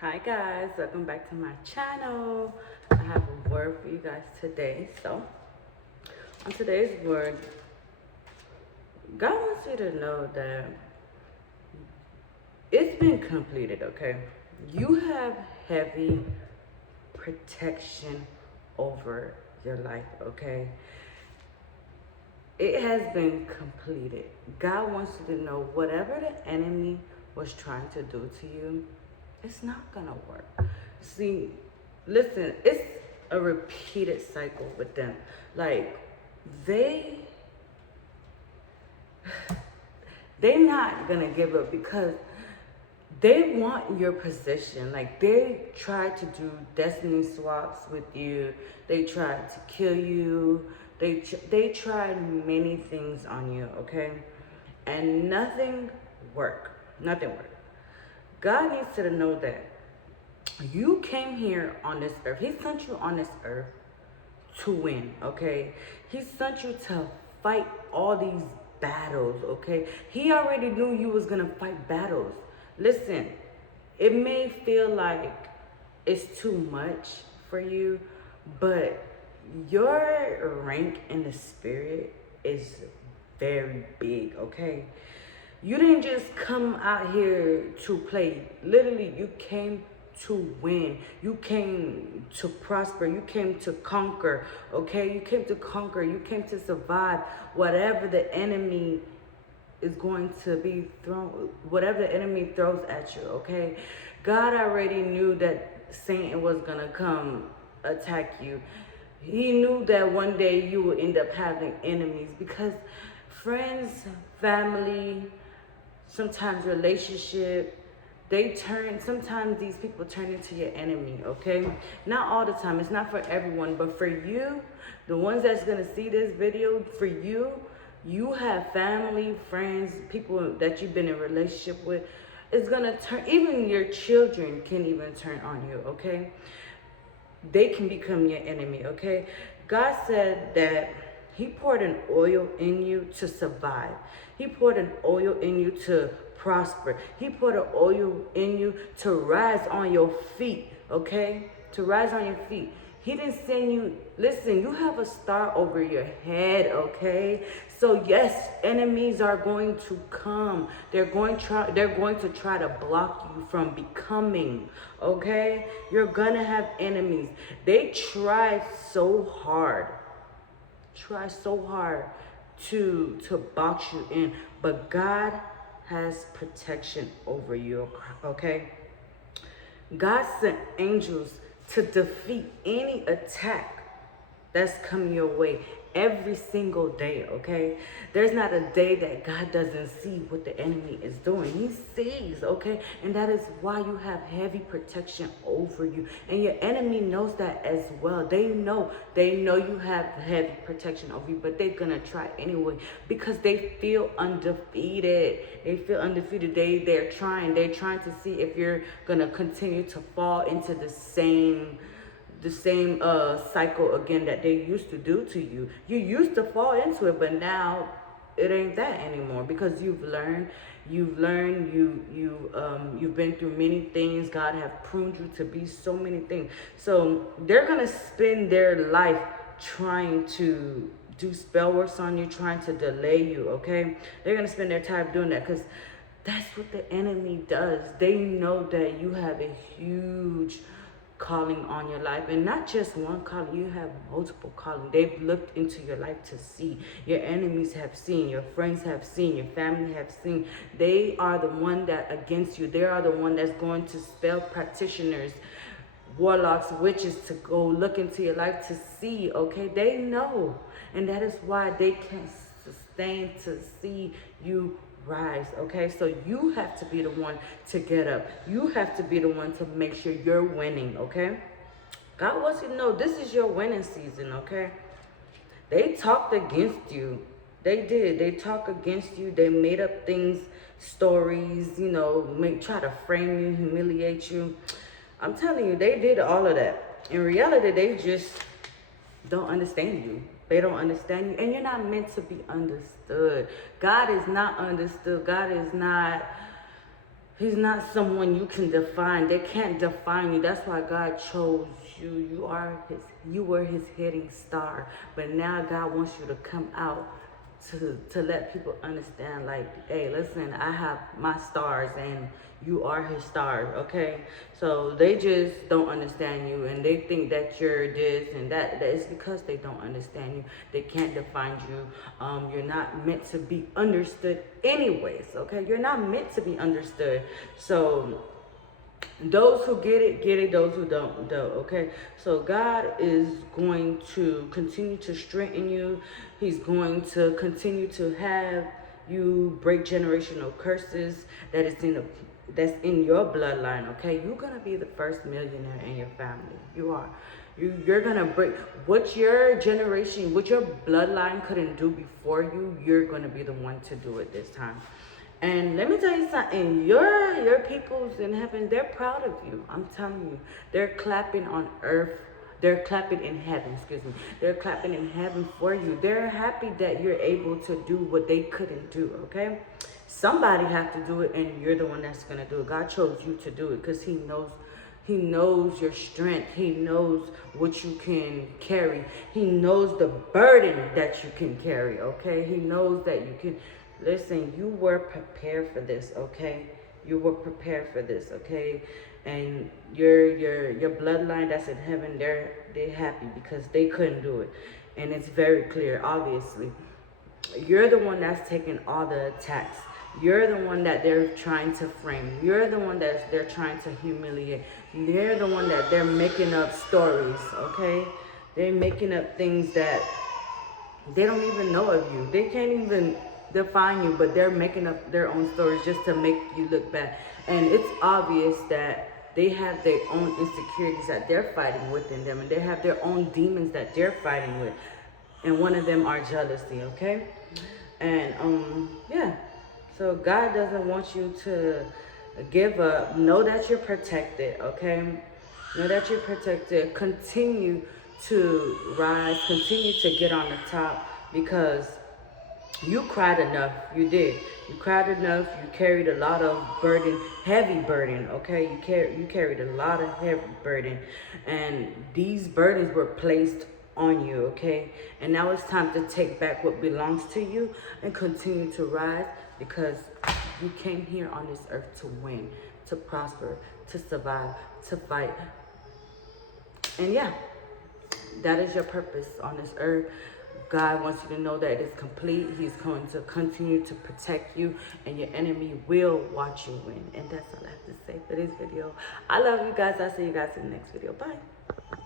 Hi guys, welcome back to my channel. I have a word for you guys today. So, on today's word, God wants you to know that it's been completed, okay? You have heavy protection over your life, okay? It has been completed. God wants you to know whatever the enemy was trying to do to you, it's not gonna work. See, listen, it's a repeated cycle with them. Like they they're not gonna give up because they want your position. Like they tried to do destiny swaps with you. They tried to kill you. They tried many things on you, okay? And nothing worked. Nothing worked. God needs you to know that you came here on this earth. He sent you on this earth to win, okay? He sent you to fight all these battles, okay? He already knew you was gonna fight battles. Listen, it may feel like it's too much for you, but your rank in the spirit is very big, okay? You didn't just come out here to play. Literally, you came to win. You came to prosper. You came to conquer. Okay? You came to conquer. You came to survive whatever the enemy is going to be thrown, whatever the enemy throws at you. Okay? God already knew that Satan was going to come attack you. He knew that one day you would end up having enemies because friends, family, sometimes relationship, sometimes these people turn into your enemy, okay? Not all the time, it's not for everyone, but for you, the ones that's gonna see this video, for you, you have family, friends, people that you've been in a relationship with, it's gonna turn, even your children can even turn on you, okay? They can become your enemy, okay? God said that He poured an oil in you to survive. He poured an oil in you to prosper. He poured an oil in you to rise on your feet, okay? To rise on your feet. He didn't send you, listen, you have a star over your head, okay? So yes, enemies are going to come. They're going to try to block you from becoming, okay? You're gonna have enemies. They try so hard to box you in, but God has protection over you, okay? God sent angels to defeat any attack that's coming your way every single day, okay? There's not a day that God doesn't see what the enemy is doing. He sees, okay? And that is why you have heavy protection over you. And your enemy knows that as well. They know you have heavy protection over you, but they're gonna try anyway because they feel undefeated. They feel undefeated. They're trying to see if you're gonna continue to fall into the same cycle again that they used to do to you. You used to fall into it, but now it ain't that anymore because you've been through many things. God have pruned you to be so many things. So they're gonna spend their life trying to do spell works on you, trying to delay you, okay? They're gonna spend their time doing that because that's what the enemy does. They know that you have a huge calling on your life, and not just one calling. You have multiple calling. They've looked into your life to see. Your enemies have seen, your friends have seen, your family have seen. They are the one that against you. They are the one that's going to spell practitioners, warlocks, witches to go look into your life to see, okay? They know, and that is why they can't sustain to see you rise, okay? So you have to be the one to get up. You have to be the one to make sure you're winning, okay? God wants you to know this is your winning season, okay? They talked against you. They did. They talk against you. They made up things, stories, try to frame you, humiliate you. I'm telling you, they did all of that. In reality, they just don't understand you. They don't understand you. And you're not meant to be understood. God is not understood. God is not He's not someone you can define. They can't define you. That's why God chose you. You were his hitting star. But now God wants you to come out to let people understand, like, hey, listen, I have my stars and you are his star, okay? So they just don't understand you, and they think that you're this and that. That is because they don't understand you. They can't define you. You're not meant to be understood anyways, okay? You're not meant to be understood. So those who get it. Those who don't, okay? So God is going to continue to strengthen you. He's going to continue to have you break generational curses that's in your bloodline, okay? You're gonna be the first millionaire in your family. You are. You're gonna break what your generation, what your bloodline couldn't do before you. You're gonna be the one to do it this time. And let me tell you something, your peoples in heaven, they're proud of you. I'm telling you. They're clapping on earth. They're clapping in heaven, excuse me. They're clapping in heaven for you. They're happy that you're able to do what they couldn't do, okay? Somebody have to do it, and you're the one that's going to do it. God chose you to do it because he knows your strength. He knows what you can carry. He knows the burden that you can carry, okay? He knows that you can. Listen, you were prepared for this, okay? You were prepared for this, okay? And your bloodline that's in heaven, they're happy because they couldn't do it. And it's very clear, obviously. You're the one that's taking all the attacks. You're the one that they're trying to frame. You're the one that they're trying to humiliate. They're the one that they're making up stories, okay? They're making up things that they don't even know of you. They can't even define you, but they're making up their own stories just to make you look bad. And it's obvious that they have their own insecurities that they're fighting within them, and they have their own demons that they're fighting with. And one of them are jealousy, okay? And yeah. So God doesn't want you to give up. Know that you're protected, okay? Know that you're protected. Continue to rise. Continue to get on the top, because you cried enough. You did. You cried enough. You carried a lot of burden, heavy burden, okay? You carried a lot of heavy burden. And these burdens were placed on you, okay? And now it's time to take back what belongs to you and continue to rise, because you came here on this earth to win, to prosper, to survive, to fight. And yeah, that is your purpose on this earth. God wants you to know that it is complete. He's going to continue to protect you, and your enemy will watch you win. And that's all I have to say for this video. I love you guys. I'll see you guys in the next video. Bye.